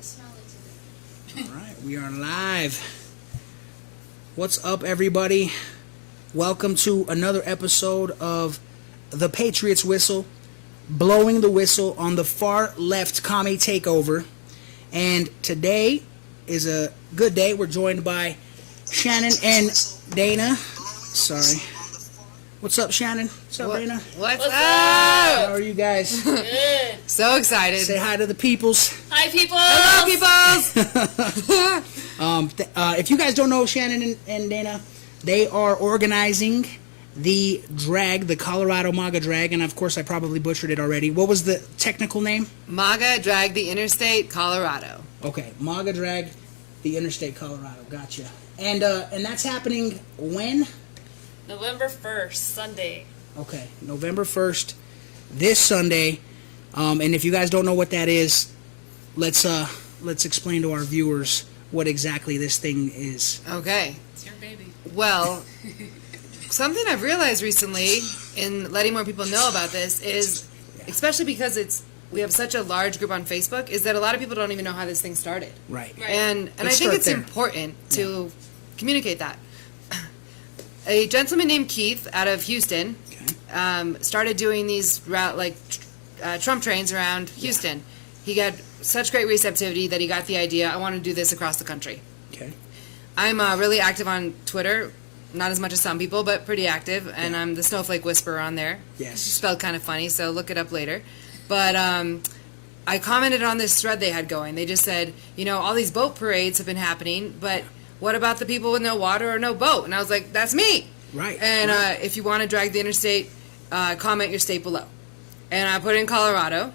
All right, we are live. What's up, everybody? Welcome to another episode of The Patriots Whistle, blowing the whistle on the far left commie takeover. And today is a good day. We're joined by Shannon and Dana. Sorry. What's up, Shannon? What's up, Dana? What's up? How are you guys? Good. So excited. Say hi to the peoples. Hi, people. Hello, peoples. If you guys don't know Shannon and Dana, they are organizing the drag, the Colorado MAGA drag, and of course I probably butchered it already. What was the technical name? MAGA drag the Interstate, Colorado. Okay, MAGA drag the Interstate, Colorado. Gotcha. And that's happening when? November 1st, Sunday. Okay, November 1st, this Sunday. And if you guys don't know what that is, let's explain to our viewers what exactly this thing is. Okay. It's your baby. Well, something I've realized recently in letting more people know about this is, especially because we have such a large group on Facebook, is that a lot of people don't even know how this thing started. Right. And I Let's think start it's there. important to communicate that. A gentleman named Keith out of Houston started doing these Trump trains around Houston. He got such great receptivity that he got the idea, I want to do this across the country. Okay. I'm really active on Twitter, not as much as some people, but pretty active, and I'm the Snowflake Whisperer on there. Yes. Spelled kind of funny, so look it up later. But I commented on this thread they had going. They just said, all these boat parades have been happening, but what about the people with no water or no boat? And I was like, that's me. Right. And right. If you want to drag the interstate, comment your state below. And I put in Colorado,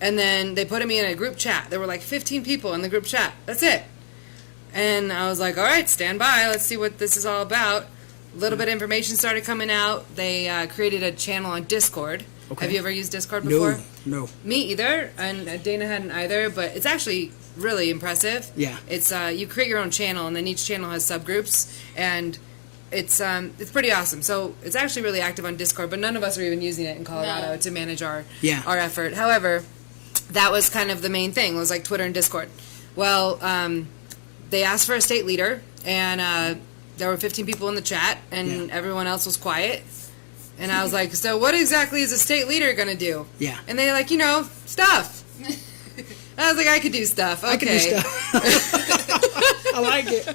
and then they put me in a group chat. There were like 15 people in the group chat. That's it. And I was like, all right, stand by. Let's see what this is all about. A little bit of information started coming out. They created a channel on Discord. Okay. Have you ever used Discord before? No. Me either, and Dana hadn't either, but it's actually really impressive. Yeah. It's you create your own channel, and then each channel has subgroups, and it's pretty awesome. So it's actually really active on Discord, but none of us are even using it in Colorado to manage our effort. However, that was kind of the main thing, was like Twitter and Discord. Well, they asked for a state leader, and there were 15 people in the chat, and everyone else was quiet. And I was like, so what exactly is a state leader going to do? Yeah. And they're like, stuff. I was like, I could do stuff. Okay. I can do stuff. I like it.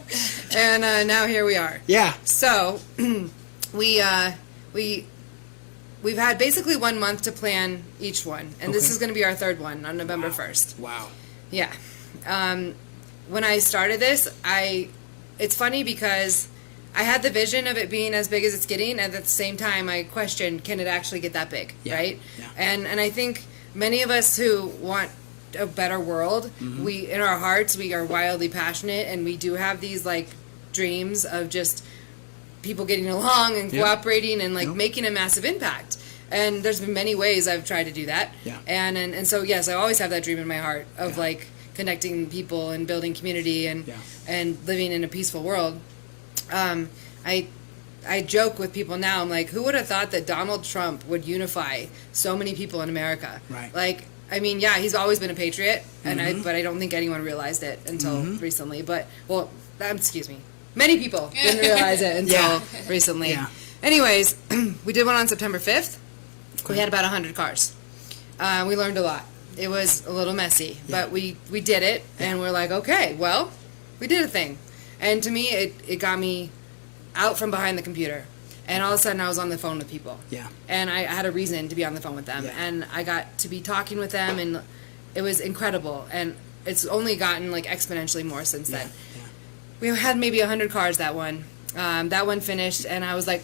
And now here we are. Yeah. So we've had basically 1 month to plan each one, and this is going to be our third one on November 1st. Wow. Yeah. When I started this, it's funny because I had the vision of it being as big as it's getting, and at the same time I questioned, can it actually get that big, right? Yeah. And I think many of us who want a better world, we in our hearts we are wildly passionate, and we do have these dreams of just people getting along and cooperating and making a massive impact. And there's been many ways I've tried to do that. Yeah. And so yes, I always have that dream in my heart of connecting people and building community and living in a peaceful world. I joke with people now. I'm like, who would have thought that Donald Trump would unify so many people in America? Right. He's always been a patriot, but I don't think anyone realized it until recently. But excuse me, many people didn't realize it until recently. Yeah. Anyways, we did one on September 5th. We had about 100 cars. We learned a lot. It was a little messy, but we did it, and we're like, okay, well, we did a thing. And to me, it got me out from behind the computer. And all of a sudden, I was on the phone with people. Yeah. And I had a reason to be on the phone with them. Yeah. And I got to be talking with them, and it was incredible. And it's only gotten, exponentially more since then. Yeah. We had maybe 100 cars that one. That one finished, and I was like,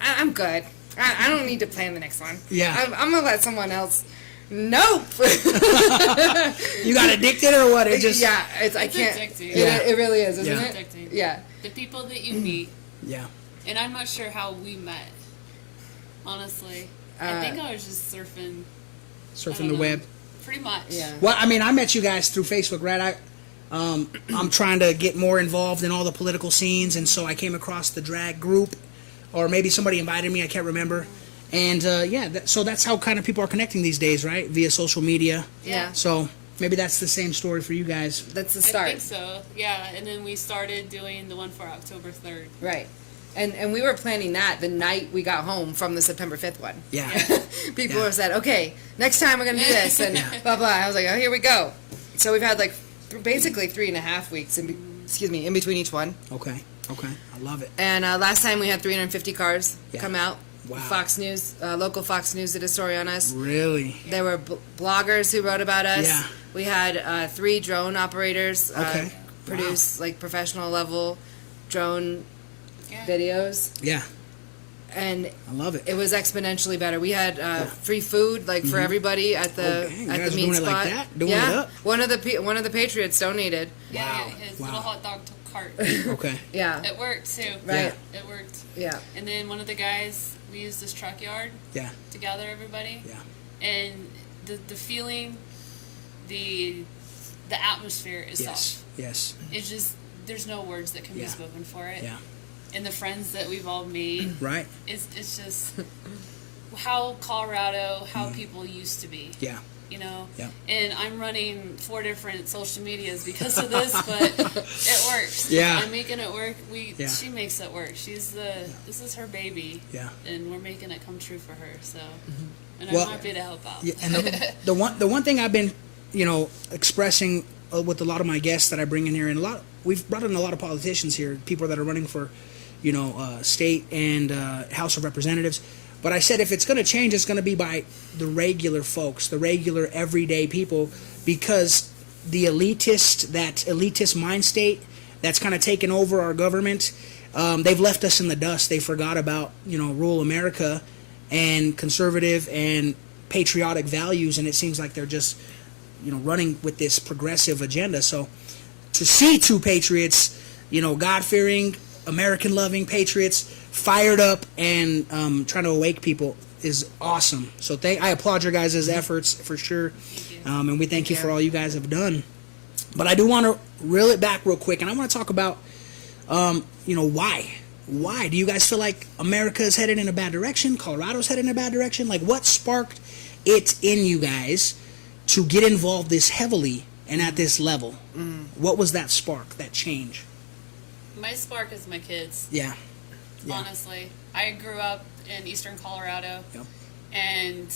I'm good. I don't need to plan the next one. Yeah. I'm going to let someone else. Nope. You got addicted or what? It just I can't. Addicting. It really is, isn't Yeah. it? Addicting. Yeah. The people that you meet, Yeah. and I'm not sure how we met, honestly. I think I was just surfing Surfing the web. Pretty much. Yeah. Well, I met you guys through Facebook, right? I'm trying to get more involved in all the political scenes, and so I came across the drag group, or maybe somebody invited me. I can't remember. And so that's how kind of people are connecting these days, right? Via social media. Yeah. So Maybe that's the same story for you guys. That's the start. I think so. Yeah, and then we started doing the one for October 3rd. Right. And we were planning that the night we got home from the September 5th one. Yeah. People have said, okay, next time we're going to do this, and blah, blah. I was like, oh, here we go. So we've had, like, basically 3.5 weeks in between each one. Okay. I love it. And last time we had 350 cars come out. Wow. Fox News, local Fox News did a story on us. Really? There were bloggers who wrote about us. Yeah. We had 3 drone operators produce, like, professional level drone videos. Yeah. And I love it. It was exponentially better. We had free food, like, for everybody at the meat spot. Like that? Doing it up? One of the Patriots donated. Yeah, Wow. his little hot dog cart. Okay. Yeah. It worked too. Right. It worked. Yeah. And then one of the guys, we used this truck yard. Yeah. To gather everybody. Yeah. And the feeling, the atmosphere is soft. Yes. It's just, there's no words that can be spoken for it. Yeah. And the friends that we've all made. Right. It's just how Colorado, how people used to be. Yeah. You know? Yeah. And I'm running 4 different social medias because of this, but it works. Yeah. I'm making it work. She makes it work. This is her baby. Yeah. And we're making it come true for her. So, and Well, I'm happy to help out. Yeah, and the one thing I've been, expressing with a lot of my guests that I bring in here, and we've brought in a lot of politicians here, people that are running for, state and House of Representatives. But I said if it's going to change, it's going to be by the regular folks, the regular everyday people, because the elitist mind state that's kind of taken over our government, they've left us in the dust. They forgot about rural America and conservative and patriotic values, and it seems like they're just running with this progressive agenda. So to see 2 patriots, God-fearing, American-loving patriots fired up and trying to awake people is awesome. So I applaud your guys' efforts for sure, and we thank you for all you guys have done. But I do want to reel it back real quick, and I want to talk about why. Why do you guys feel like America is headed in a bad direction? Colorado's headed in a bad direction? Like, what sparked it in you guys to get involved this heavily and at this level? What was that spark, that change? My spark is my kids. Yeah. Honestly, I grew up in eastern Colorado, and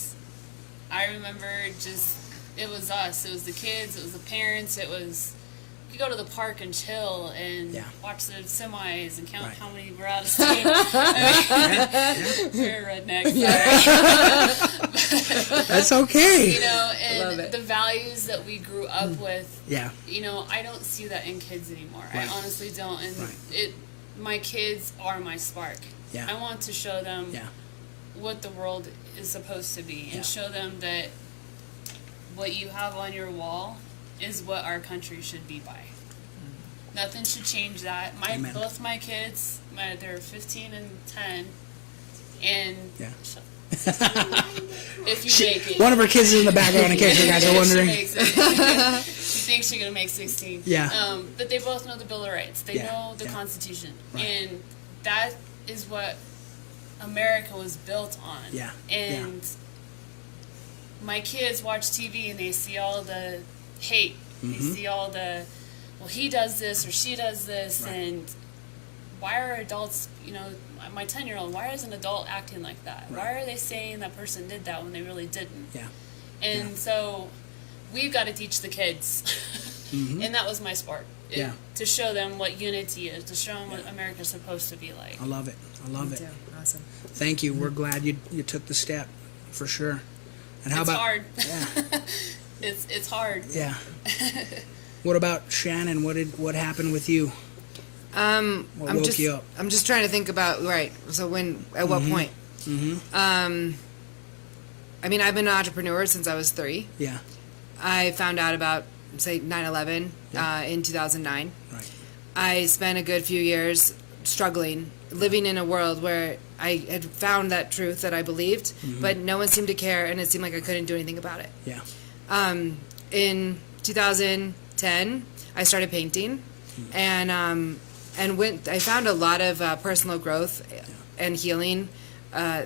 I remember it was us. It was the kids. It was the parents. It was, you could go to the park and chill and watch the semis and count how many were out of state. We're rednecks. That's okay. And the values that we grew up with. Yeah. I don't see that in kids anymore. Right. I honestly don't. And my kids are my spark. Yeah. I want to show them what the world is supposed to be, and show them that what you have on your wall is what our country should be by. Nothing should change that. Both my kids, they're 15 and 10, and if you make it. One of her kids is in the background in case you guys are wondering. She thinks she's going to make 16. Yeah. But they both know the Bill of Rights. They know the Constitution. Right. And that is what America was built on. Yeah. And my kids watch TV and they see all the hate. They see all the, well, he does this or she does this. Right. And why are adults, my 10-year-old, why is an adult acting like that? Right. Why are they saying that person did that when they really didn't? Yeah. And so we've got to teach the kids. And that was my spark. To show them what unity is, to show them what America's supposed to be like. I love it. I love it. Awesome. Thank you. We're glad you took the step, for sure. And how It's about hard. Yeah. It's hard. Yeah. What about Shannon? What happened with you? What woke you up? I'm just trying to think about So at what point? I mean, I've been an entrepreneur since I was 3. Yeah. I found out about, say, 9/11 in 2009. Right. I spent a good few years struggling, living in a world where I had found that truth that I believed, but no one seemed to care, and it seemed like I couldn't do anything about it. Yeah. In 2010, I started painting, and I found a lot of personal growth and healing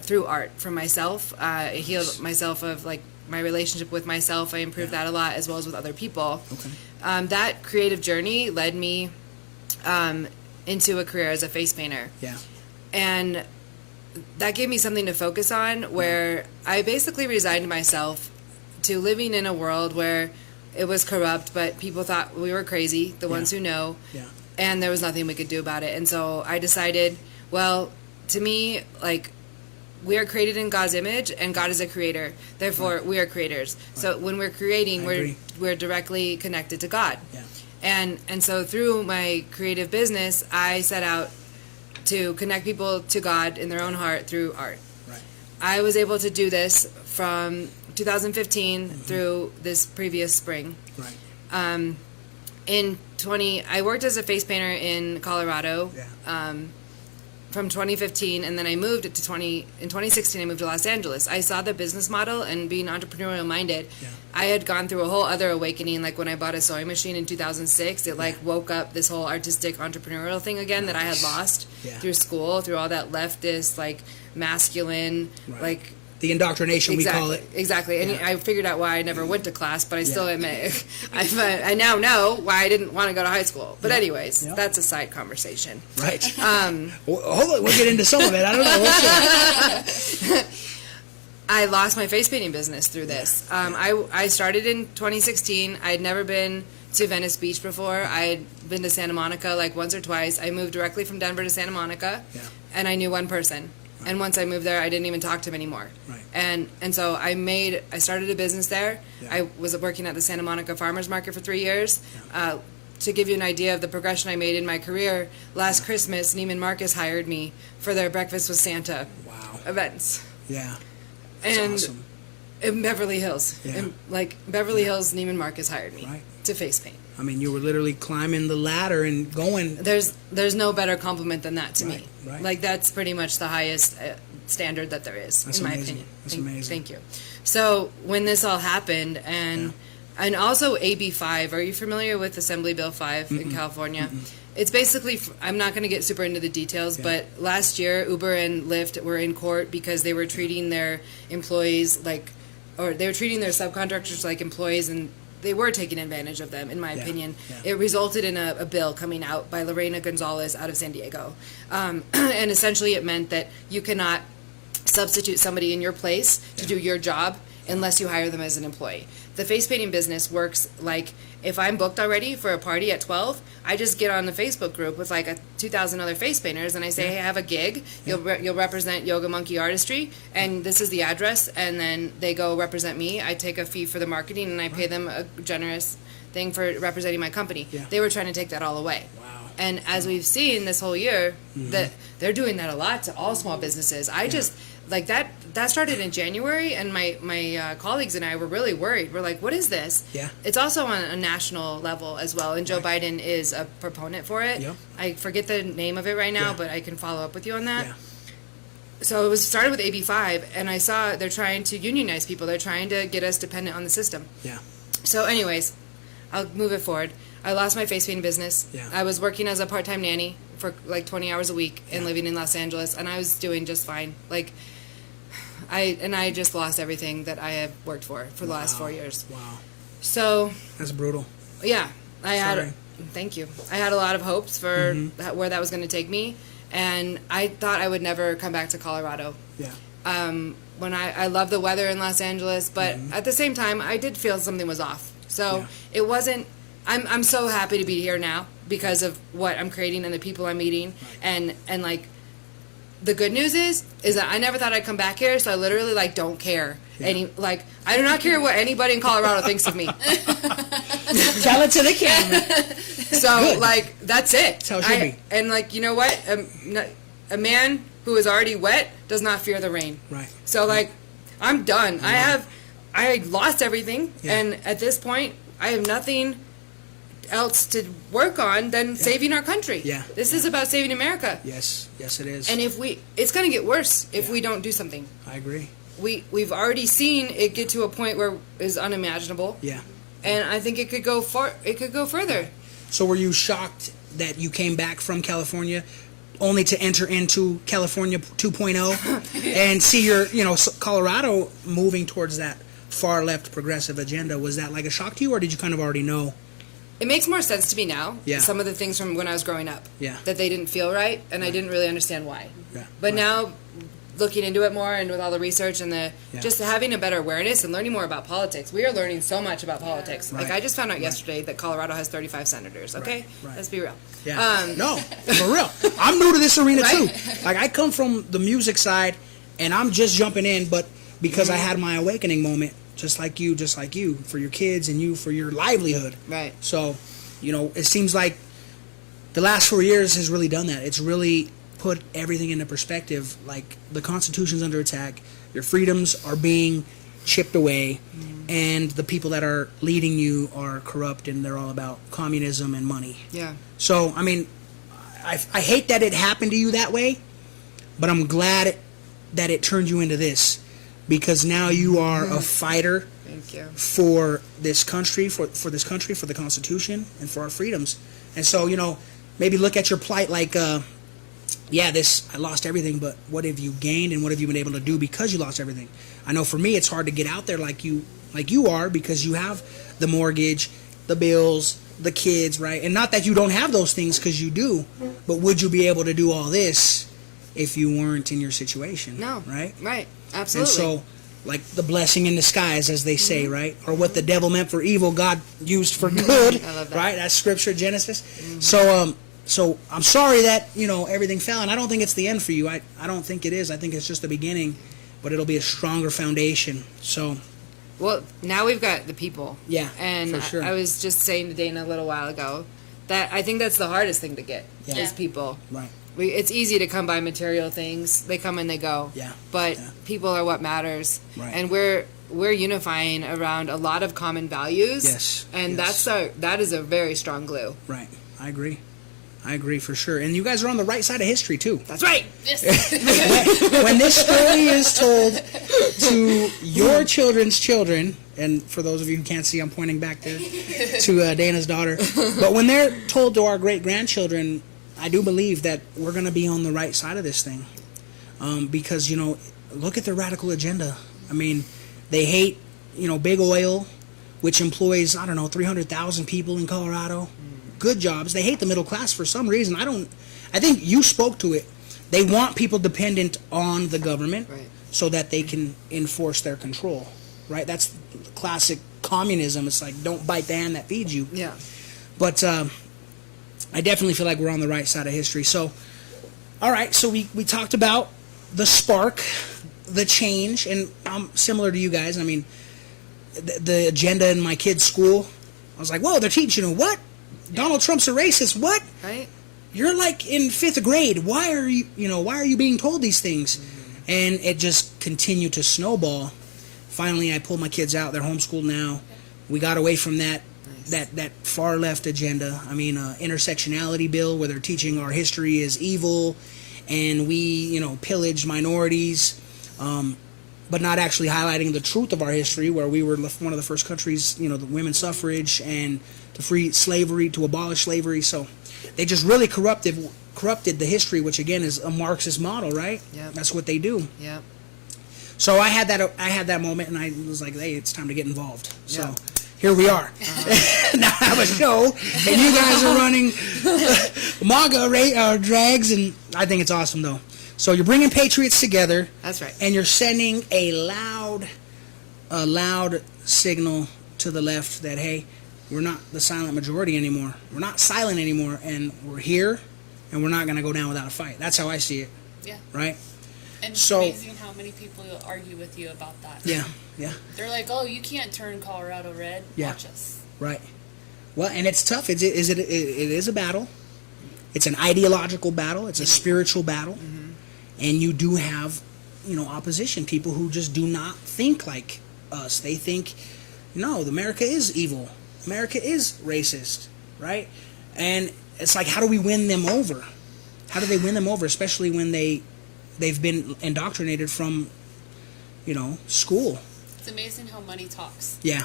through art for myself. I healed myself of my relationship with myself. I improved that a lot, as well as with other people. Okay. That creative journey led me into a career as a face painter. Yeah. And that gave me something to focus on, where I basically resigned myself to living in a world where it was corrupt, but people thought we were crazy, the ones who know, and there was nothing we could do about it. And so I decided, well, to me, like, we are created in God's image, and God is a creator. Therefore, we are creators. So when we're creating, we're directly connected to God. Yeah. And so through my creative business, I set out to connect people to God in their own heart through art. Right. I was able to do this from 2015 through this previous spring. Right. I worked as a face painter in Colorado. Yeah. From 2015, and then I moved in 2016 I moved to Los Angeles. I saw the business model, and being entrepreneurial minded, I had gone through a whole other awakening. Like when I bought a sewing machine in 2006, it like woke up this whole artistic entrepreneurial thing again that I had lost through school, through all that leftist, like masculine, like the indoctrination, we call it. Exactly. And I figured out why I never went to class, but I still admit, I now know why I didn't want to go to high school. But anyways, that's a side conversation. Right. Well, hopefully we'll get into some of it. I don't know. We'll see. I lost my face painting business through this. I started in 2016. I had never been to Venice Beach before. I had been to Santa Monica like once or twice. I moved directly from Denver to Santa Monica, and I knew one person. And once I moved there, I didn't even talk to him anymore. Right. And so I started a business there. I was working at the Santa Monica Farmers Market for 3 years. To give you an idea of the progression I made in my career, last Christmas, Neiman Marcus hired me for their Breakfast with Santa events. Yeah. That's and awesome. In Beverly Hills. Yeah. Beverly Hills, Neiman Marcus hired me Right. to face paint. I mean, you were literally climbing the ladder and going. There's no better compliment than that to me. Right. Like, that's pretty much the highest standard that there is, That's in my amazing. opinion. That's amazing. Thank you. So when this all happened, and also AB 5, are you familiar with Assembly Bill 5 in California? It's basically, I'm not going to get super into the details, but last year Uber and Lyft were in court because they were treating their employees or they were treating their subcontractors like employees, and they were taking advantage of them, in my opinion. Yeah. It resulted in a bill coming out by Lorena Gonzalez out of San Diego. And essentially it meant that you cannot substitute somebody in your place to do your job unless you hire them as an employee. The face painting business works like, if I'm booked already for a party at 12, I just get on the Facebook group with like 2,000 other face painters, and I say, hey, I have a gig. You'll represent Yoga Monkey Artistry, and this is the address, and then they go represent me. I take a fee for the marketing, and I pay them a generous thing for representing my company. They were trying to take that all away. Wow. And as we've seen this whole year, that they're doing that a lot to all small businesses. Like that started in January, and my colleagues and I were really worried. We're like, what is this? Yeah. It's also on a national level as well, and Joe Biden is a proponent for it. Yep. I forget the name of it right now, Yeah. but I can follow up with you on that. Yeah. So it started with AB 5, and I saw they're trying to unionize people. They're trying to get us dependent on the system. Yeah. So anyways, I'll move it forward. I lost my face painting business. Yeah. I was working as a part-time nanny for like 20 hours a week and living in Los Angeles, and I was doing just fine. Like, I just lost everything that I have worked for the last 4 years. Wow. So That's brutal. yeah, Sorry. Thank you. I had a lot of hopes for where that was going to take me, and I thought I would never come back to Colorado. Yeah. When I love the weather in Los Angeles, but at the same time, I did feel something was off. So it wasn't. I'm so happy to be here now because of what I'm creating and the people I'm meeting, and like. The good news is that I never thought I'd come back here, so I literally like don't care. I do not care what anybody in Colorado thinks of me. Tell it to the camera. So Good. like that's it. That's how it should be. And like, you know what? A man who is already wet does not fear the rain. Right. So like, I'm done. I lost everything, Yeah. and at this point, I have nothing else to work on than saving our country. Yeah. This is about saving America. Yes. Yes, it is. And it's going to get worse if we don't do something. I agree. We've already seen it get to a point where it's unimaginable. Yeah. And I think it could go further. So were you shocked that you came back from California only to enter into California 2.0 and see your, Colorado moving towards that far left progressive agenda, was that like a shock to you, or did you kind of already know? It makes more sense to me now. Yeah. Some of the things from when I was growing up. Yeah. That they didn't feel right, and I didn't really understand why. Yeah. But now, looking into it more and with all the research and just having a better awareness and learning more about politics, we are learning so much about politics. Right. Like I just found out yesterday that Colorado has 35 senators. Okay, Right. Let's be real. Yeah. No, for real. I'm new to this arena too. Like I come from the music side, and I'm just jumping in, but because I had my awakening moment, just like you, for your kids and you for your livelihood. Right. So, it seems like the last 4 years has really done that. It's really put everything into perspective. Like the Constitution's under attack, your freedoms are being chipped away, and the people that are leading you are corrupt, and they're all about communism and money. Yeah. So, I mean, I hate that it happened to you that way, but I'm glad that it turned you into this, because now you are a fighter. Thank you. For this country, for this country, for the Constitution, and for our freedoms. And so, maybe look at your plight like, I lost everything, but what have you gained, and what have you been able to do because you lost everything? I know for me, it's hard to get out there like you are, because you have the mortgage, the bills, the kids, right? And not that you don't have those things, because you do, but would you be able to do all this if you weren't in your situation? No. Right? Right. Absolutely. And so, like the blessing in disguise, as they say, right? Or what the devil meant for evil, God used for good. I love that. Right? That's scripture, Genesis. So I'm sorry that, everything fell, and I don't think it's the end for you. I don't think it is. I think it's just the beginning, but it'll be a stronger foundation. So, well, now we've got the people. Yeah, and for sure. I was just saying to Dana a little while ago that I think that's the hardest thing to get is people. Right. It's easy to come by material things. They come and they go. Yeah. But people are what matters. Right. And we're unifying around a lot of common values. Yes. And Yes. that is a very strong glue. Right. I agree for sure. And you guys are on the right side of history too. That's right. When this story is told to your children's children, and for those of you who can't see, I'm pointing back there to Dana's daughter. But when they're told to our great-grandchildren, I do believe that we're going to be on the right side of this thing. Because, look at their radical agenda. I mean, they hate, big oil, which employs, 300,000 people in Colorado. Good jobs. They hate the middle class for some reason. I think you spoke to it. They want people dependent on the government so that they can enforce their control, right? That's classic communism. It's like, don't bite the hand that feeds you. Yeah. But I definitely feel like we're on the right side of history. So, all right, so we talked about the spark, the change, and I'm similar to you guys. I mean, the agenda in my kids' school, I was like, whoa, they're teaching what? Donald Trump's a racist. What? Right. You're like in 5th grade. Why are you being told these things? And it just continued to snowball. Finally, I pulled my kids out. They're homeschooled now. We got away from that far left agenda. I mean, intersectionality bill where they're teaching our history is evil, and we pillaged minorities, but not actually highlighting the truth of our history, where we were one of the first countries, the women's suffrage and to free slavery, to abolish slavery. So they just really corrupted the history, which again is a Marxist model, right? Yeah. That's what they do. Yeah. So I had that moment, and I was like, hey, it's time to get involved. So here we are. Now I have a show, and you guys are running MAGA drags, and I think it's awesome, though. So you're bringing patriots together. That's right. And you're sending a loud signal to the left that, hey, we're not the silent majority anymore. We're not silent anymore, and we're here, and we're not going to go down without a fight. That's how I see it. Yeah. Right? And it's amazing how many people argue with you about that. Yeah. They're like, oh, you can't turn Colorado red. Yeah. Watch us. Right. Well, and it's tough. It is a battle. It's an ideological battle. It's a spiritual battle. Mm-hmm. And you do have, opposition, people who just do not think like us. They think, no, America is evil. America is racist, right? And it's like, how do we win them over? How do they win them over, especially when they've been indoctrinated from, school? It's amazing how money talks. Yeah.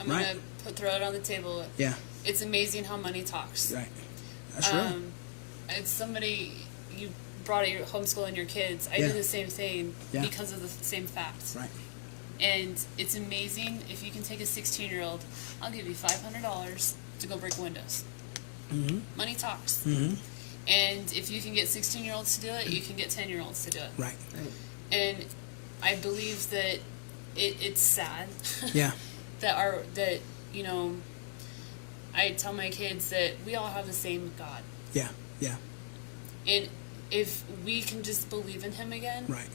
I'm going to throw it on the table. Yeah. It's amazing how money talks. Right. That's real. It's somebody, you brought your homeschooling your kids. I did the same thing because of the same facts. Right. And it's amazing if you can take a 16-year-old, I'll give you $500 to go break windows. Mm-hmm. Money talks. Mm-hmm. And if you can get 16-year-olds to do it, you can get 10-year-olds to do it. Right. And I believe that it's sad. Yeah. that you know, I tell my kids that we all have the same God. Yeah. Yeah. And if we can just believe in Him again. Right.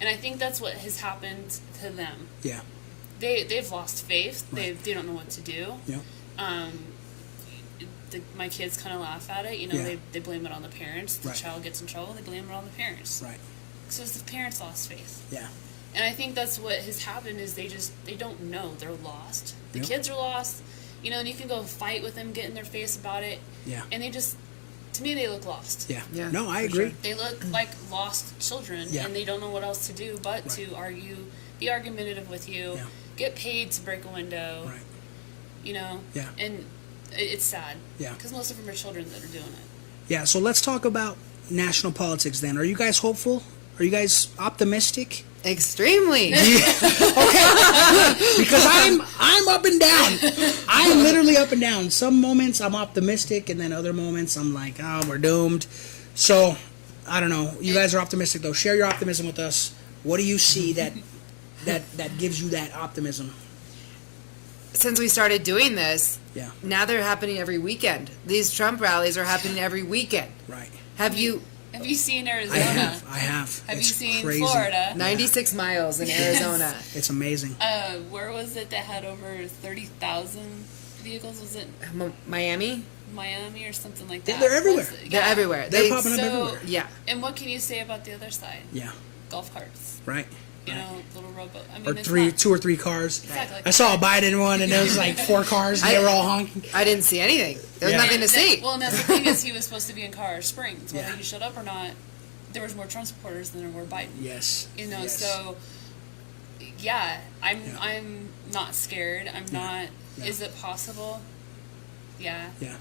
And I think that's what has happened to them. Yeah. They've lost faith. Right. They don't know what to do. Yeah. My kids kind of laugh at it. You know, Yeah. they blame it on the parents. The Right. child gets in trouble. They blame it on the parents. Right. So it's the parents lost faith. Yeah. And I think that's what has happened is they don't know. They're lost. The Yep. kids are lost. You know, and you can go fight with them, get in their face about it. Yeah. And they just, to me, they look lost. Yeah. Yeah, No, I for agree. sure. They look like lost children, Yeah. and they don't know what else to do but Right. to argue, be argumentative with you, Yeah. get paid to break a window. Right. You know. Yeah. And it's sad. Yeah. Because most of them are children that are doing it. Yeah. So let's talk about national politics then. Are you guys hopeful? Are you guys optimistic? Extremely. Okay. Because I'm up and down. I'm literally up and down. Some moments I'm optimistic, and then other moments I'm like, oh, we're doomed. So I don't know. You guys are optimistic though. Share your optimism with us. What do you see that gives you that optimism? Since we started doing this, Yeah. now they're happening every weekend. These Trump rallies are happening every weekend. Right. Have you Have you seen Arizona? I have. Have It's you seen crazy. Florida? 96 miles in Arizona? It's amazing. Where was it that had over 30,000 vehicles? Was it Miami? Miami or something like that? They're everywhere. Was it- They're yeah. everywhere. They're popping up So- everywhere. Yeah. And what can you say about the other side? Yeah. Golf carts. Right. You Right. know, little rowboat. I mean, Or it's three, not, 2 or 3 cars. Exactly. I saw a Biden one, and there was like 4 cars, and they were all honking. I didn't see anything. There was Yeah. nothing to see. Well, and that's the thing is, he was supposed to be in Colorado Springs. Whether Yeah. he showed up or not, there was more Trump supporters than there were Biden. Yes. You know, Yes. so yeah, I'm Yeah. I'm not scared. I'm not. Yeah. Is it possible? Yeah. Yeah.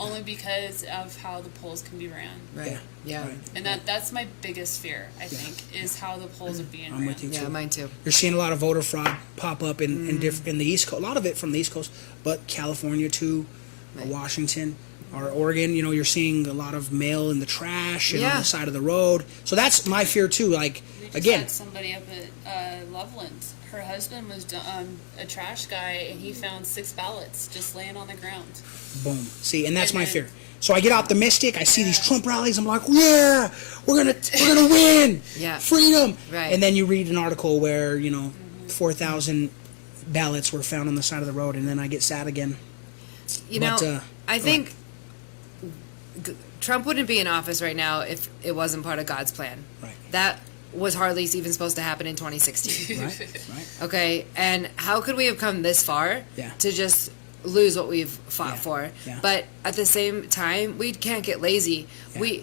Only because of how the polls can be ran. Right. Yeah. Right. And that's my biggest fear, I think, is how the polls are being I'm ran. with you. Yeah, mine too. You're seeing a lot of voter fraud pop up in the East Coast. A lot of it from the East Coast, but California too, Right. Washington, or Oregon. You know, you're seeing a lot of mail in the trash and on Yeah. the side of the road. So that's my fear too. Like We just again, had somebody up at Loveland. Her husband was a trash guy, and he found 6 ballots just laying on the ground. boom. See, and that's And my then- fear. So I get optimistic. I see these Trump rallies. I'm like, yeah, we're gonna win. Yeah. Freedom. Right. And then you read an article where 4,000 ballots were found on the side of the road, and then I get sad again. You But, know, I think Trump wouldn't be in office right now if it wasn't part of God's plan. Right. That was hardly even supposed to happen in 2016. Right. Right. Okay, and how could we have come this far Yeah. to just lose what we've fought Yeah. for? Yeah. But at the same time, we can't get lazy. Yeah.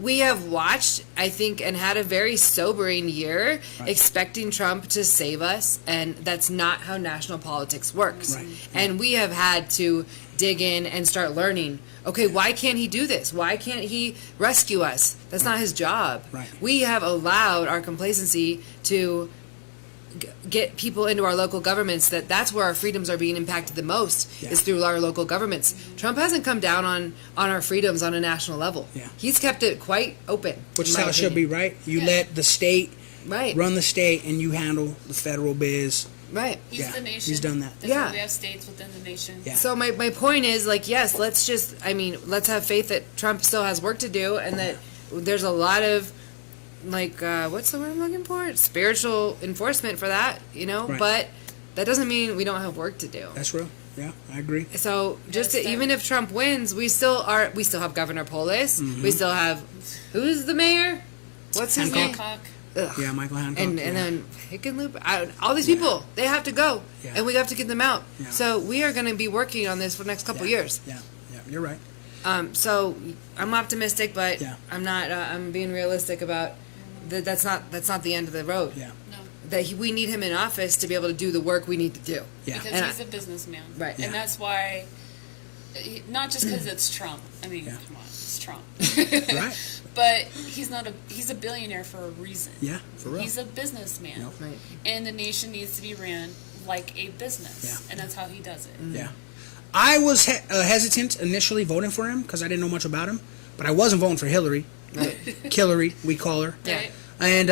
We have watched, I think, and had a very sobering year, Right. expecting Trump to save us, and that's not how national politics works. Right. And we have had to dig in and start learning. Okay, why can't he do this? Why can't he rescue us? That's not his job. Right. We have allowed our complacency to get people into our local governments. That's where our freedoms are being impacted the most, Yeah. is through our local governments. Trump hasn't come down on our freedoms on a national level. Yeah. He's kept it quite open. Which in is my how it should be, opinion. right? You let the state Right. run the state, and you handle the federal biz. Right. He's Yeah, the nation. he's done that. That's why Yeah. we have states within the nation. Yeah. So my point is, like, yes, let's have faith that Trump still has work to do, and that there's a lot of, like, what's the word I'm looking for? Spiritual enforcement for that, Right. But that doesn't mean we don't have work to do. That's real. Yeah, I agree. So just Yes, even if Trump wins, we still have Governor Polis. We still have, who's the mayor? What's his name? Hancock. Ugh. Yeah, Michael Hancock. And yeah. then Hickenlooper, all these people, they have to go, Yeah. and we have to get them out. Yeah. So we are going to be working on this for the next couple years. Yeah, yeah, you're right. So I'm optimistic, but Yeah. I'm not. I'm being realistic about that's not the end of the road. Yeah, No. We need him in office to be able to do the work we need to do. yeah, Because And he's a businessman. Right. Yeah. And that's why not just because it's Trump. I mean, come on, it's Trump. Right. But he's a billionaire for a reason. Yeah, for real. He's a businessman. Yep. Right. And the nation needs to be ran like a business. Yeah. And that's how he does it. Yeah. I was hesitant initially voting for him because I didn't know much about him, but I wasn't voting for Hillary. Right. Hillary, we call her. Yeah. And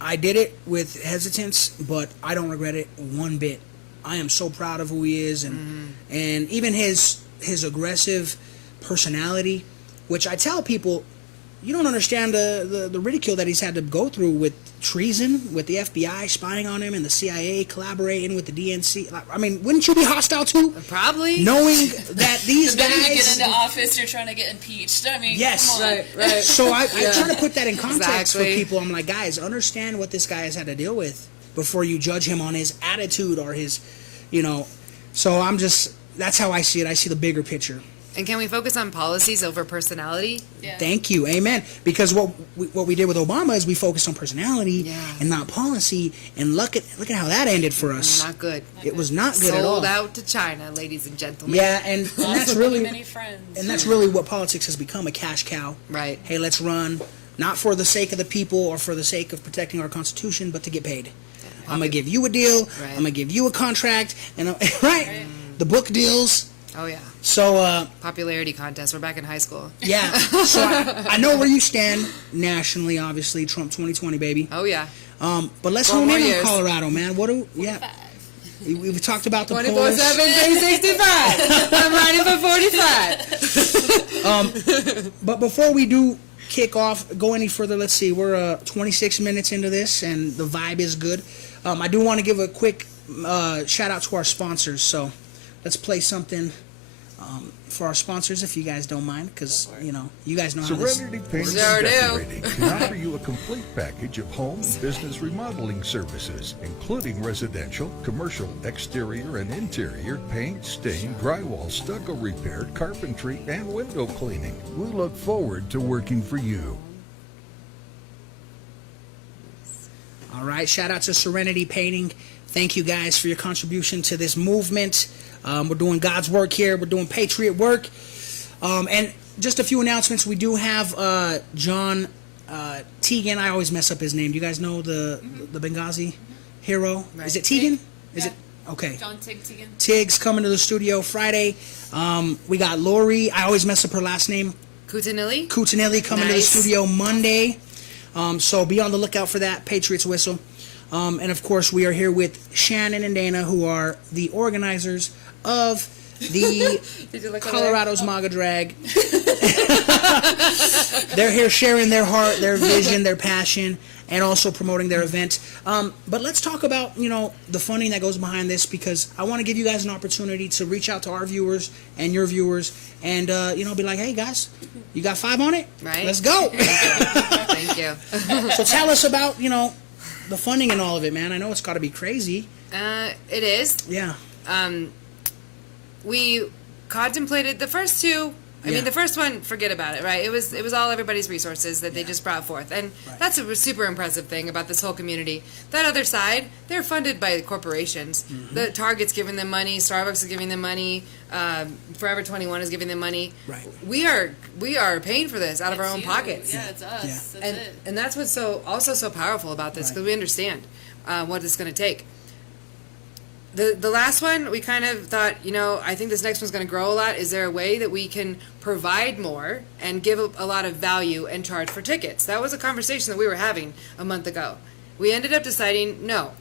I did it with hesitance, but I don't regret it one bit. I am so proud of who he is, and even his aggressive personality, which I tell people, you don't understand the ridicule that he's had to go through with treason, with the FBI spying on him and the CIA collaborating with the DNC. I mean, wouldn't you be hostile too? Probably. Knowing that these The minute guys... you get into office, you're trying to get impeached. I mean, Yes. come on. Right. So I try to put that in context Exactly. for people. I'm like, guys, understand what this guy has had to deal with before you judge him on his attitude or his, So that's how I see it. I see the bigger picture. And can we focus on policies over personality? Yeah. Thank you, amen. Because what we did with Obama is we focused on personality Yeah. and not policy, and look at how that ended for us. Not good. It was not good at all. Sold out to China, ladies and gentlemen. Yeah, and that's really many friends. and that's really what politics has become, a cash cow. Right. Hey, let's run, not for the sake of the people or for the sake of protecting our Constitution, but to get paid. I'm gonna give you a deal. Right. I'm gonna give you a contract, and right, the book deals. Oh yeah. So Popularity contest. We're back in high school. yeah. So I know where you stand nationally. Obviously, Trump 2020, baby. Oh yeah. But let's 4 hone more in on years. Colorado, man. We've talked about the 24/7, polls. 365. I'm running for 45. But before we do kick off, go any further, let's see. We're 26 minutes into this, and the vibe is good. I do want to give a quick shout out to our sponsors. So let's play something for our sponsors, if you guys don't mind, because you guys know how this. Serenity Painting Sure and do. Decorating can offer you a complete package of home and business remodeling services, including residential, commercial, exterior and interior, paint, stain, drywall, stucco repair, carpentry, and window cleaning. We look forward to working for you. All right, shout out to Serenity Painting. Thank you guys for your contribution to this movement. We're doing God's work here. We're doing patriot work. And just a few announcements. We do have John Teagan. I always mess up his name. Do you guys know the Benghazi hero? Right. Is it Teagan? Is Yeah. it? Okay. John Teagan. Tig's coming to the studio Friday. We got Lori. I always mess up her last name. Cutinelli. Cutinelli coming to the Nice. studio Monday. So be on the lookout for that. Patriots Whistle. And of course, we are here with Shannon and Dana, who are the organizers of the Did you look over Colorado's MAGA Drag. They're here sharing their heart, their vision, their passion, and also promoting their event. But let's talk about, the funding that goes behind this, because I want to give you guys an opportunity to reach out to our viewers and your viewers and, be like, hey, guys, you got 5 on it? Right. Let's go. Thank you. So tell us about, the funding and all of it, man. I know it's got to be crazy. It is. Yeah. We contemplated the first two. I Yeah. mean, the first one, forget about it, right? It was all everybody's resources that they just brought forth, and Right. that's a super impressive thing about this whole community. That other side, they're funded by corporations. Mm-hmm. The Target's giving them money, Starbucks is giving them money, Forever 21 is giving them money. Right. We are paying for this out of our It's own you. pockets. Yeah, it's us. Yeah. That's and it. and that's what's so powerful about this, Right. because we understand what it's going to take. The last one, we kind of thought, I think this next one's going to grow a lot. Is there a way that we can provide more and give a lot of value and charge for tickets? That was a conversation that we were having a month ago. We ended up deciding no.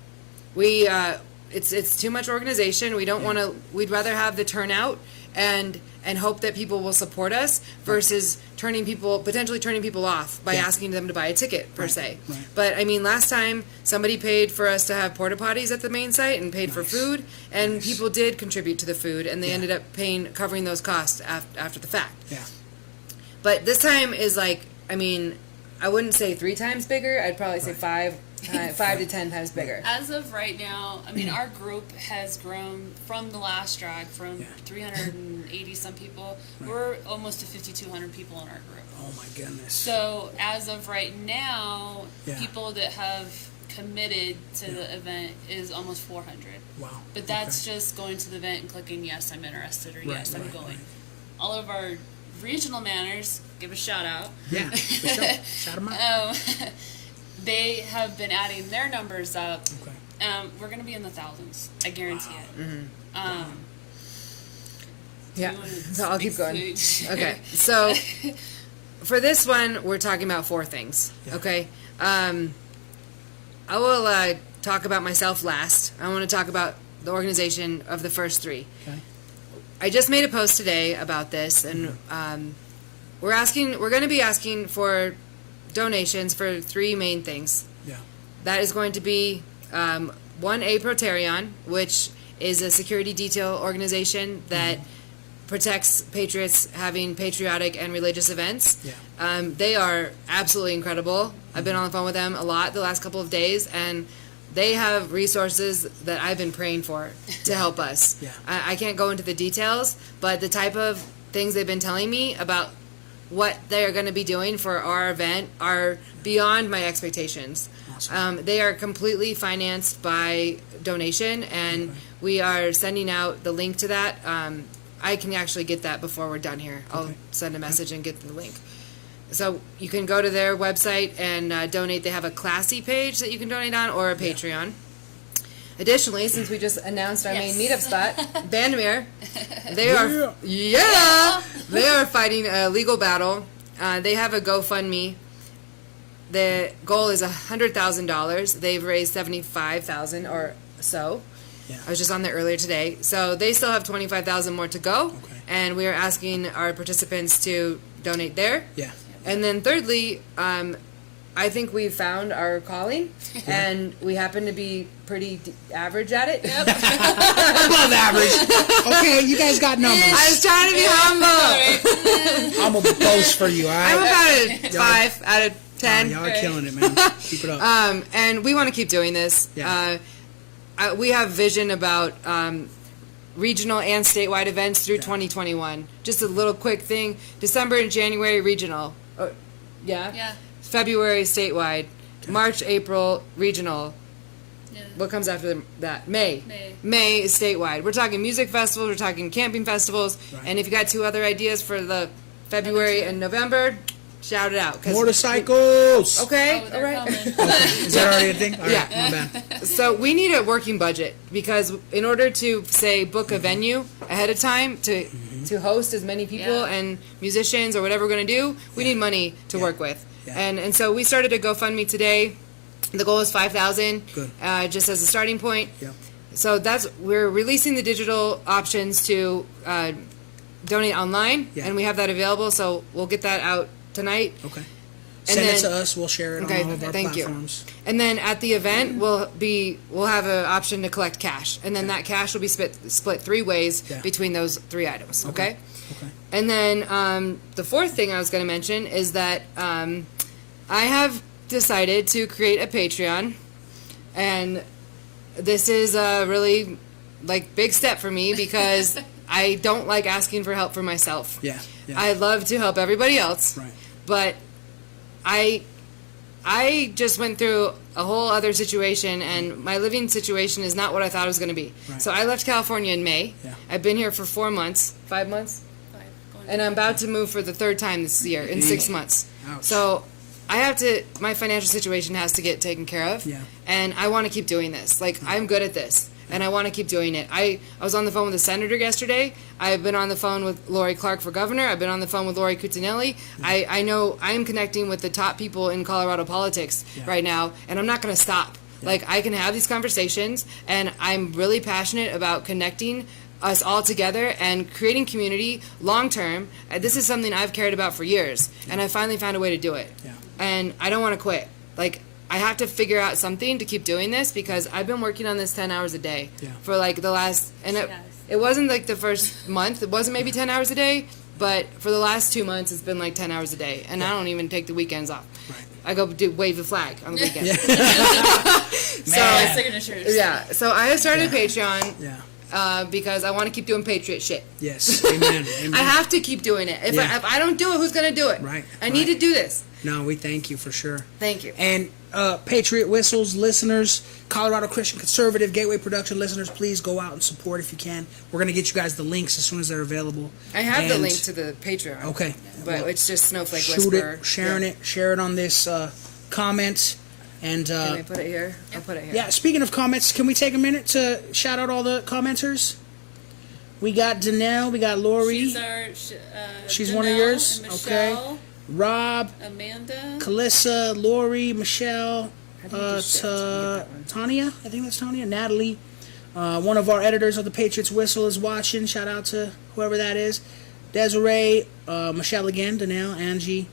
It's too much organization. We don't want to. We'd rather have the turnout and hope that people will support us versus potentially turning people off by asking them to buy a ticket per se. Right. But I mean, last time somebody paid for us to have porta potties at the main site and paid for food, and people did contribute to the food, and they ended up covering those costs after the fact. Yeah. But this time is like, I mean, I wouldn't say 3 times bigger. I'd probably say 5 to 10 times bigger. As of right now, I mean, our group has grown from the last drag from 380 some people. We're almost to 5,200 people in our group. Oh, my goodness. So as of right now, Yeah. people that have committed to the event is almost 400. Wow. But that's just going to the event and clicking yes, I'm interested, or yes, I'm going. Right. All of our regional manners, give a shout out. Yeah, for sure. Shout them out. They have been adding their numbers up. Okay. We're going to be in the thousands. I guarantee it. Mm-hmm. Yeah, so I'll keep going. Okay, so for this one, we're talking about 4 things. Yeah. Okay, I will talk about myself last. I want to talk about the organization of the first 3. Okay. I just made a post today about this, and we're going to be asking for donations for 3 main things. Yeah. That is going to be 1, A Proterion, which is a security detail organization that protects patriots having patriotic and religious events. Yeah. They are absolutely incredible. I've been on the phone with them a lot the last couple of days, and they have resources that I've been praying for to help us. Yeah. I can't go into the details, but the type of things they've been telling me about what they're going to be doing for our event are beyond my expectations. Awesome. They are completely financed by donation, and we are sending out the link to that. I can actually get that before we're done here. I'll send a message and get the link. So you can go to their website and donate. They have a Classy page that you can donate on, or a Patreon. Additionally, since we just announced our main meetup spot, Bandmere, they are they are fighting a legal battle. They have a GoFundMe. The goal is $100,000. They've raised $75,000 or so. Yeah. I was just on there earlier today. So they still have $25,000 more to go. Okay. And we are asking our participants to donate there. Yeah. And then thirdly, I think we've found our calling, and we happen to be pretty average at it. Yep. Above average. Okay, you guys got numbers. I was trying to be humble. I'm going to boast for you, all right? I'm about a 5 out of 10. Y'all are killing it, man. Keep it up. And we want to keep doing this. Yeah. We have vision about regional and statewide events through 2021. Just a little quick thing. December and January, regional. Yeah? February, statewide. Okay. March, April, regional. Yeah. What comes after that? May. May is statewide. We're talking music festivals. We're talking camping festivals. Right. And if you got 2 other ideas for the February and November, shout it out. Motorcycles! Okay, all right. Is that already a thing? All right, my bad. So we need a working budget, because in order to, say, book a venue ahead of time to host as many people and musicians or whatever we're going to do, we need money to work with. Yeah. And so we started a GoFundMe today. The goal is $5,000, just as a starting point. Yeah. So we're releasing the digital options to donate online, and we have that available. So we'll get that out tonight. Okay. Send it to us. We'll share it on all of our platforms. You. And then at the event, we'll have an option to collect cash, and then that cash will be split 3 ways between those 3 items. Okay. And then the 4th thing I was going to mention is that I have decided to create a Patreon, and this is a really big step for me, because I don't like asking for help for myself. Yeah. I love to help everybody else, but I just went through a whole other situation, and my living situation is not what I thought it was going to be. Right. So I left California in May. Yeah. I've been here for 4 months, 5 months, and I'm about to move for the 3rd time this year in 6 months. Ouch. So my financial situation has to get taken care of, and I want to keep doing this. I'm good at this, and I want to keep doing it. I was on the phone with a senator yesterday. I've been on the phone with Lori Clark for governor. I've been on the phone with Lori Cuccinelli. I know I'm connecting with the top people in Colorado politics right now, and I'm not going to stop. I can have these conversations, and I'm really passionate about connecting us all together and creating community long term. This is something I've cared about for years, and I finally found a way to do it. And I don't want to quit. I have to figure out something to keep doing this, because I've been working on this 10 hours a day for the last, and it wasn't the first month. It wasn't maybe 10 hours a day, but for the last 2 months, it's been 10 hours a day, and I don't even take the weekends off. Right. I go wave the flag on the weekend. Signatures. Yeah. So I have started a Patreon. Because I want to keep doing patriot shit. Yes, amen. I have to keep doing it. If I don't do it, who's going to do it? Right. I need to do this. No, we thank you for sure. Thank you. And Patriot Whistles listeners, Colorado Christian Conservative, Gateway Production listeners, please go out and support if you can. We're going to get you guys the links as soon as they're available. I have the link to the Patreon. Okay. But it's just Snowflake Shoot Whisperer. it, share it on this comment. And, can I put it here? I'll put it here. Yeah, speaking of comments, can we take a minute to shout out all the commenters? We got Danelle, we got Lori. She's Danelle, one of yours? and Michelle, okay. Rob, Amanda, Calissa, Lori, Michelle, How do you do shift? Let me get that one. Tanya, I think that's Tanya, Natalie. One of our editors of the Patriots Whistle is watching. Shout out to whoever that is. Desiree, Michelle again, Danelle, Angie,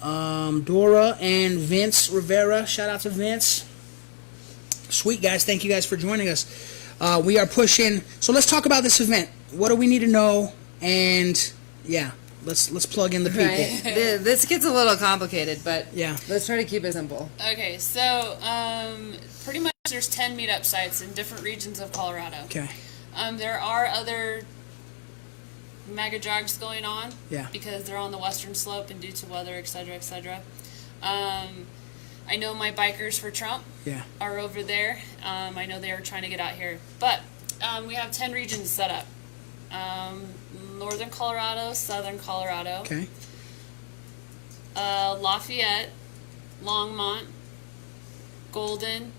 Dora, and Vince Rivera. Shout out to Vince. Sweet, guys. Thank you guys for joining us. We are pushing. So let's talk about this event. What do we need to know? And yeah. Let's plug in the people. Right. This gets a little complicated, but yeah, let's try to keep it simple. Okay, so pretty much there's 10 meetup sites in different regions of Colorado. Okay. There are other MAGA jogs going on. Yeah. Because they're on the western slope and due to weather, etc., etc. I know my bikers for Trump are over there. I know they are trying to get out here, but we have 10 regions set up. Northern Colorado, Southern Colorado, okay, Lafayette, Longmont, Golden,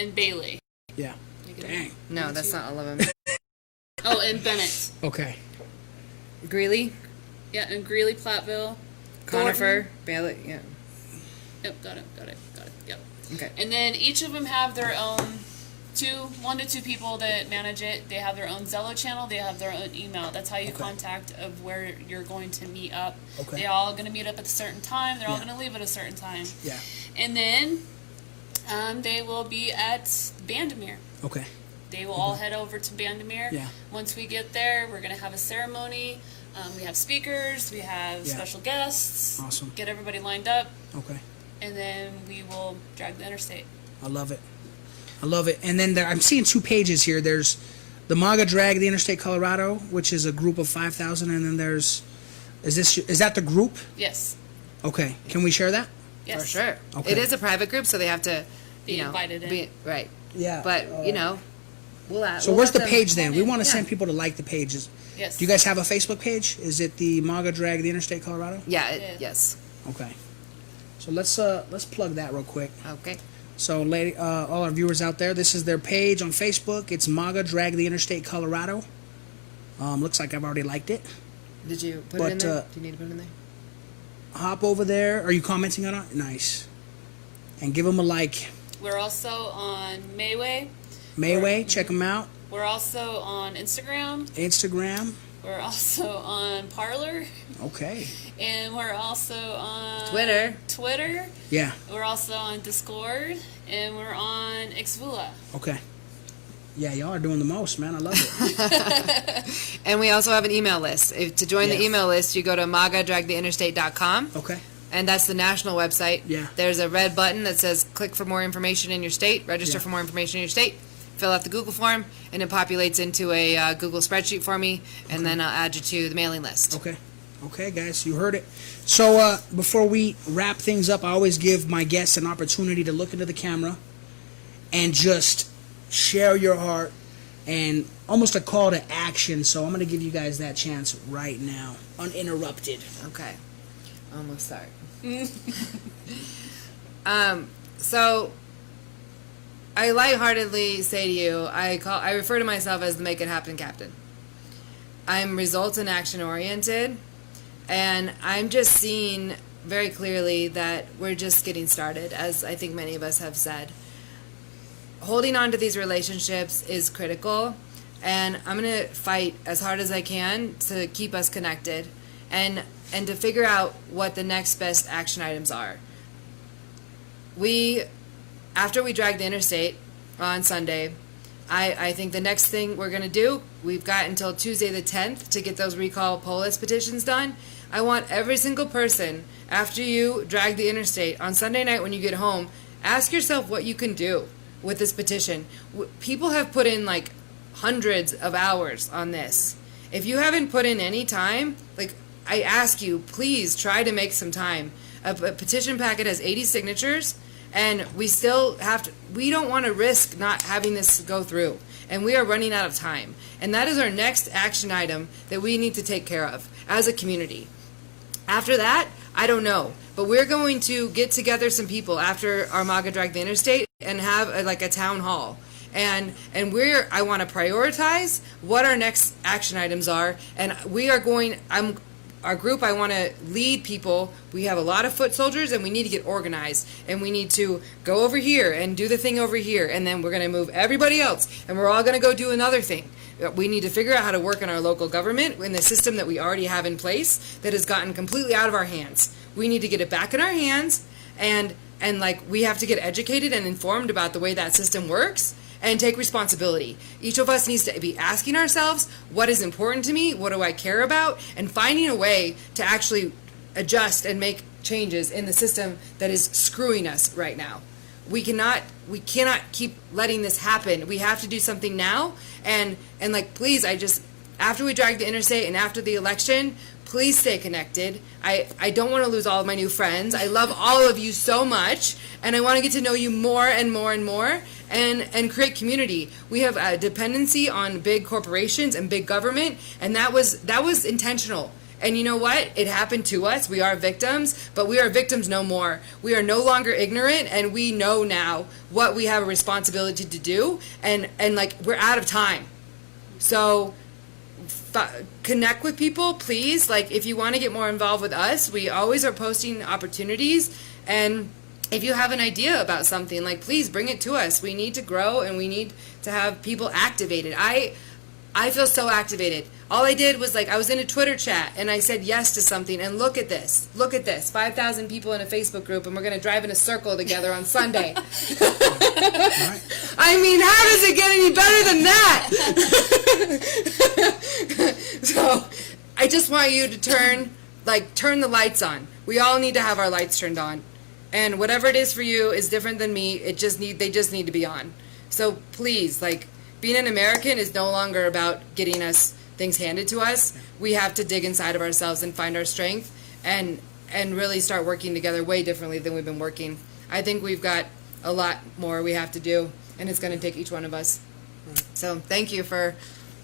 and Bailey. Yeah. Dang. No, that's not all of them. Oh, and Bennett. Okay. Greeley, Yeah, and Greeley, Platteville, Conifer, Bailey. Yeah. Yep, got it. Yep. Okay. And then each of them have their own 1 to 2 people that manage it. They have their own Zello channel. They have their own email. That's how you contact of where you're going to meet up. Okay. They're all going to meet up at a certain time. They're all going to leave at a certain time. Yeah. And then they will be at Bandemere. Okay. They will all head over to Bandemere. Yeah. Once we get there, we're going to have a ceremony. We have speakers. We have special guests. Awesome. Get everybody lined up. Okay. And then we will drag the interstate. I love it. And then I'm seeing 2 pages here. There's the MAGA Drag the Interstate Colorado, which is a group of 5,000, and then there's is that the group? Yes. Okay. Can we share that? Yes. For sure. Okay. It is a private group, so they have to Be invited in. right. Yeah. But So where's the page then? We want to send people to like the pages. Yes. Do you guys have a Facebook page? Is it the MAGA Drag the Interstate Colorado? Yeah. Yeah. Yes. Okay. So let's plug that real quick. Okay. So, all our viewers out there, this is their page on Facebook. It's MAGA Drag the Interstate Colorado. Looks like I've already liked it. Did you put it in there? Do you need to put it in there? Hop over there. Are you commenting on it? Nice. And give them a like. We're also on Mayway. Check them out. We're also on Instagram. We're also on Parler. Okay. And we're also on Twitter. Yeah. We're also on Discord. And we're on Xvula. Okay. Yeah, y'all are doing the most, man. I love it. And we also have an email list. To join the email list, you go to magadragtheinterstate.com. Okay. And that's the national website. Yeah. There's a red button that says click for more information in your state, register for more information in your state, fill out the Google form, and it populates into a Google spreadsheet for me, and then I'll add you to the mailing list. Okay. Okay, guys, you heard it. So before we wrap things up, I always give my guests an opportunity to look into the camera and just share your heart and almost a call to action. So I'm going to give you guys that chance right now, uninterrupted. Okay. Almost start. So I lightheartedly say to you, I refer to myself as the Make It Happen Captain. I'm results and action oriented, and I'm just seeing very clearly that we're just getting started, as I think many of us have said. Holding on to these relationships is critical, and I'm going to fight as hard as I can to keep us connected and to figure out what the next best action items are. After we drag the interstate on Sunday, I think the next thing we're going to do, we've got until Tuesday the 10th to get those recall polis petitions done. I want every single person, after you drag the interstate on Sunday night when you get home, ask yourself what you can do with this petition. People have put in like hundreds of hours on this. If you haven't put in any time, like, I ask you, please try to make some time. A petition packet has 80 signatures. And we still have to, we don't want to risk not having this go through. And we are running out of time. And that is our next action item that we need to take care of as a community. After that, I don't know. But we're going to get together some people after our MAGA Drag the Interstate and have a town hall. And I want to prioritize what our next action items are. And we are going, our group, I want to lead people. We have a lot of foot soldiers, and we need to get organized. And we need to go over here and do the thing over here. And then we're going to move everybody else. And we're all going to go do another thing. We need to figure out how to work in our local government in the system that we already have in place that has gotten completely out of our hands. We need to get it back in our hands, and we have to get educated and informed about the way that system works and take responsibility. Each of us needs to be asking ourselves, what is important to me? What do I care about? And finding a way to actually adjust and make changes in the system that is screwing us right now. We cannot keep letting this happen. We have to do something now. And please, after we drag the interstate and after the election, please stay connected. I don't want to lose all of my new friends. I love all of you so much, and I want to get to know you more and more and more, and create community. We have a dependency on big corporations and big government, and that was intentional. And you know what? It happened to us. We are victims, but we are victims no more. We are no longer ignorant, and we know now what we have a responsibility to do, and we're out of time. So connect with people, please. If you want to get more involved with us, we always are posting opportunities, and if you have an idea about something, please bring it to us. We need to grow, and we need to have people activated. I feel so activated. All I did was I was in a Twitter chat and I said yes to something, and look at this, 5,000 people in a Facebook group, and we're going to drive in a circle together on Sunday. Right. I mean, how does it get any better than that? So I just want you to turn the lights on. We all need to have our lights turned on, and whatever it is for you is different than me. They just need to be on. So please, being an American is no longer about getting us things handed to us. We have to dig inside of ourselves and find our strength and really start working together way differently than we've been working. I think we've got a lot more we have to do, and it's going to take each one of us. So thank you for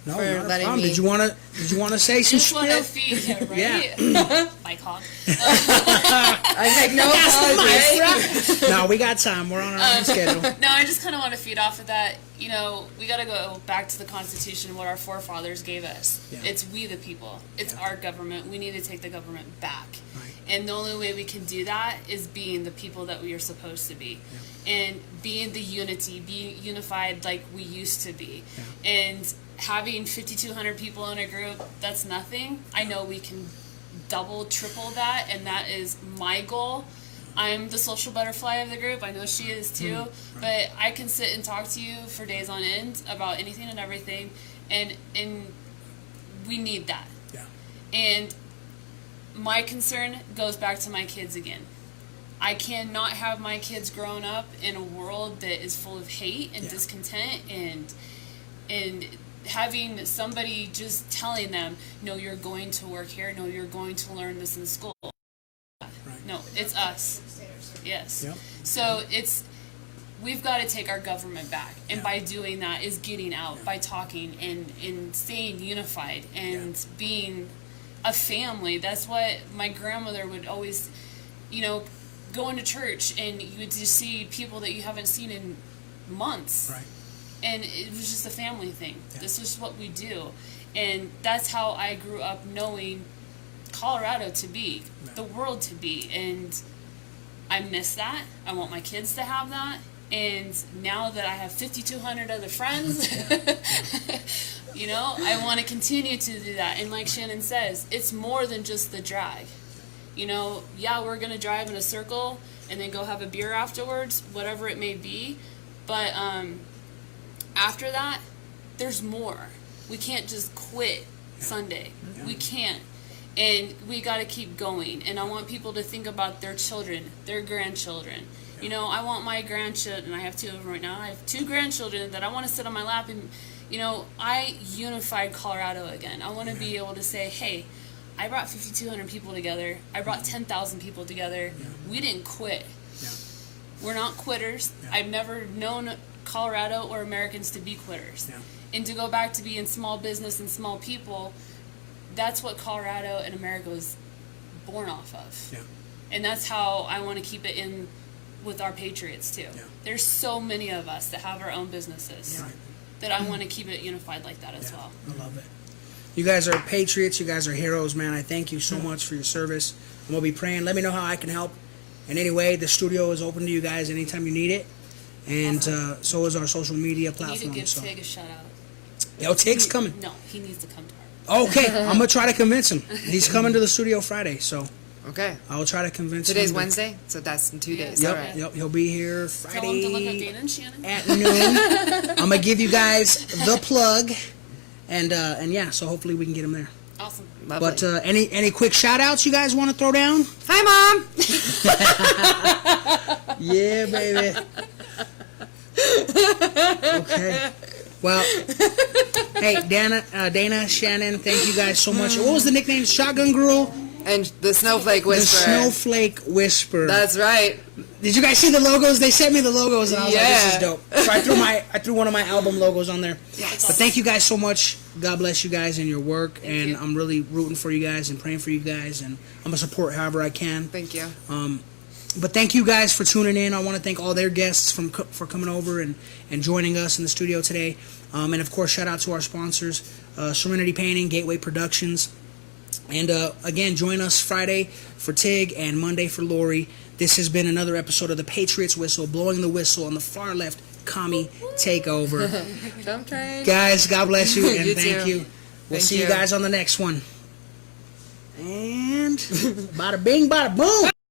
letting me. Did you want to say some spiel? I just want to feed him, right? Yeah. Like hog. I no apologies. No, we got time. We're on our own schedule. No, I just kind of want to feed off of that. We got to go back to the Constitution, what our forefathers gave us. Yeah. It's we the people. It's our government. We need to take the government back. Right. And the only way we can do that is being the people that we are supposed to be. Yeah. And being the unity, being unified like we used to be. Yeah. And having 5,200 people in a group, that's nothing. I know we can double, triple that, and that is my goal. I'm the social butterfly of the group. I know she is too. But I can sit and talk to you for days on end about anything and everything, and we need that. Yeah. And my concern goes back to my kids again. I cannot have my kids growing up in a world that is full of hate and discontent and having somebody just telling them, no, you're going to work here, no, you're going to learn this in school. Right. No, it's us. Yes. Yep. So we've got to take our government back, and by doing that is getting out, by talking and staying unified and being a family. That's what my grandmother would always, go into church and you would just see people that you haven't seen in months. Right. And it was just a family thing. Yeah. This is what we do. And that's how I grew up knowing Colorado to be, the world to be. And I miss that. I want my kids to have that. And now that I have 5,200 other friends, I want to continue to do that. And like Shannon says, it's more than just the drag. We're going to drive in a circle and then go have a beer afterwards, whatever it may be. But after that, there's more. We can't just quit Sunday. We can't. And we got to keep going. And I want people to think about their children, their grandchildren. I want my grandchildren, I have 2 of them right now. I have 2 grandchildren that I want to sit on my lap and, I unified Colorado again. I want to be able to say, hey, I brought 5,200 people together. I brought 10,000 people together. We didn't quit. We're not quitters. I've never known Colorado or Americans to be quitters. And to go back to being small business and small people, that's what Colorado and America was born off of. And that's how I want to keep it in with our patriots too. There's so many of us that have our own businesses that I want to keep it unified like that as well. I love it. You guys are patriots. You guys are heroes, man. I thank you so much for your service. I'm going to be praying. Let me know how I can help. And anyway, the studio is open to you guys anytime you need it. And so is our social media platform. You need to give Tig a shout out. Yo, Tig's coming. No, he needs to come to our. Okay, I'm going to try to convince him. He's coming to the studio Friday, so. Okay. I will try to convince Today's him. Today's Wednesday, so that's in 2 days. Yep, All right. yep. He'll be here Friday. Tell him to look up Dana and Shannon at noon. I'm gonna give you guys the plug, and yeah, so hopefully we can get him there. Awesome. Lovely. But any quick shout outs you guys want to throw down? Hi, Mom. Yeah, baby. Okay. Well, hey, Dana, Shannon, thank you guys so much. What was the nickname? Shotgun Girl? And the Snowflake Whisperer. The Snowflake Whisperer. That's right. Did you guys see the logos? They sent me the logos, and I was like, "This is dope." So I threw one of my album logos on there. Yes. But thank you guys so much. God bless you guys and your work, and I'm really rooting for you guys and praying for you guys, and I'm gonna support however I can. Thank you. But thank you guys for tuning in. I want to thank all their guests for coming over and joining us in the studio today. And of course, shout out to our sponsors, Serenity Painting, Gateway Productions. And again, join us Friday for Tig and Monday for Lori. This has been another episode of the Patriots Whistle, blowing the whistle on the far left commie takeover. Dump train. Guys, God bless you, and You thank too. you. We'll Thank see you you. guys on the next one. And bada bing, bada boom.